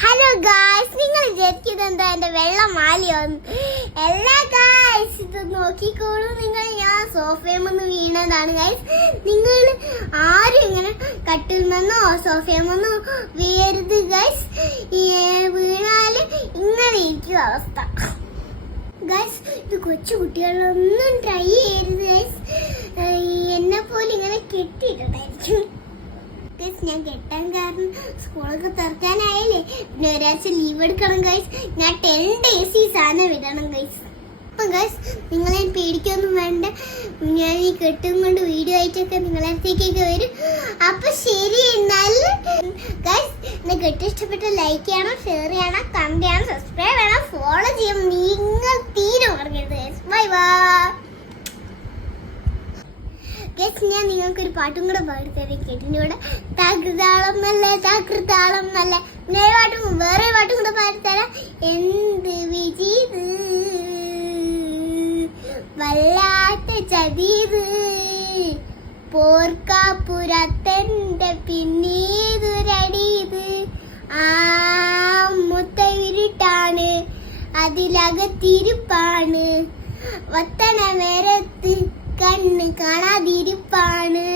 Hello guys, നിങ്ങൾ വിചാരിക്കുന്നത് എന്താ എന്റെ വെള്ള മാലയോന്ന്? എല്ലാ ഗായ്സ്, ഇത് നോക്കിക്കോളൂ നിങ്ങൾ. ഞാൻ സോഫയുമെന്ന് വീണതാണ് ഗായ്സ്. നിങ്ങൾ ആരും ഇങ്ങനെ കട്ടിൽമെന്നോ സോഫയുമെന്നോ വീഴരുത് ഗായ്സ്. വീണാല് ഇങ്ങനെ ഇരിക്കും അവസ്ഥ ഗായ്സ്. ഇത് കൊച്ചു കുട്ടികളൊന്നും ട്രൈ ചെയ്യരുത് ഗായ്സ്. എന്നെ പോലെ ഇങ്ങനെ കെട്ടിയിട്ടുണ്ടായിരിക്കും. ഞാൻ കെട്ടാൻ കാരണം സ്കൂളൊക്കെ തുറക്കാനായില്ലേ, പിന്നെ ഒരാഴ്ച ലീവ് എടുക്കണം ഗൈസ്. ഞാൻ 10 days ഈ സാധനം വിടണം ഗൈസ്. അപ്പം ഗൈസ്, നിങ്ങളെ പേടിക്കൊന്നും വേണ്ട. ഞാൻ ഈ കെട്ടും കൊണ്ട് വീഡിയോ ആയിട്ടൊക്കെ നിങ്ങളെ അടുത്തേക്കൊക്കെ വരും. അപ്പൊ ശരി, എന്നാൽ ഗൈസ്, എന്നെ കെട്ട് ഇഷ്ടപ്പെട്ട ലൈക്ക് ചെയ്യണം, ഷെയർ ചെയ്യണം, കമന്റ് ചെയ്യണം, സബ്സ്ക്രൈബ് ചെയ്യണം, ഫോളോ ചെയ്യണം. നിങ്ങൾ തീരെ മറക്കരുത് ഗൈസ്. Bye bye guys. ഞാൻ നിങ്ങൾക്കൊരു പാട്ടും കൂടെ പാടിത്തരാം. കേട്ടിന്റെ കൂടെ താകൃതാളം നല്ല താകൃതാളം നല്ല വേറെ പാട്ടും കൂടെ പാടിത്തരാം. എന്ത് വിജീത് വല്ലാത്ത ചതീത് പോർക്കാപ്പുറത്തെന്റെ പിന്നീതുരടീത് ആ മുത്തവിരുട്ടാണ് അതിലകത്തിരിപ്പാണ് വത്തന നേരത്ത് കണ്ണ് കാണാതിരിപ്പാണ്.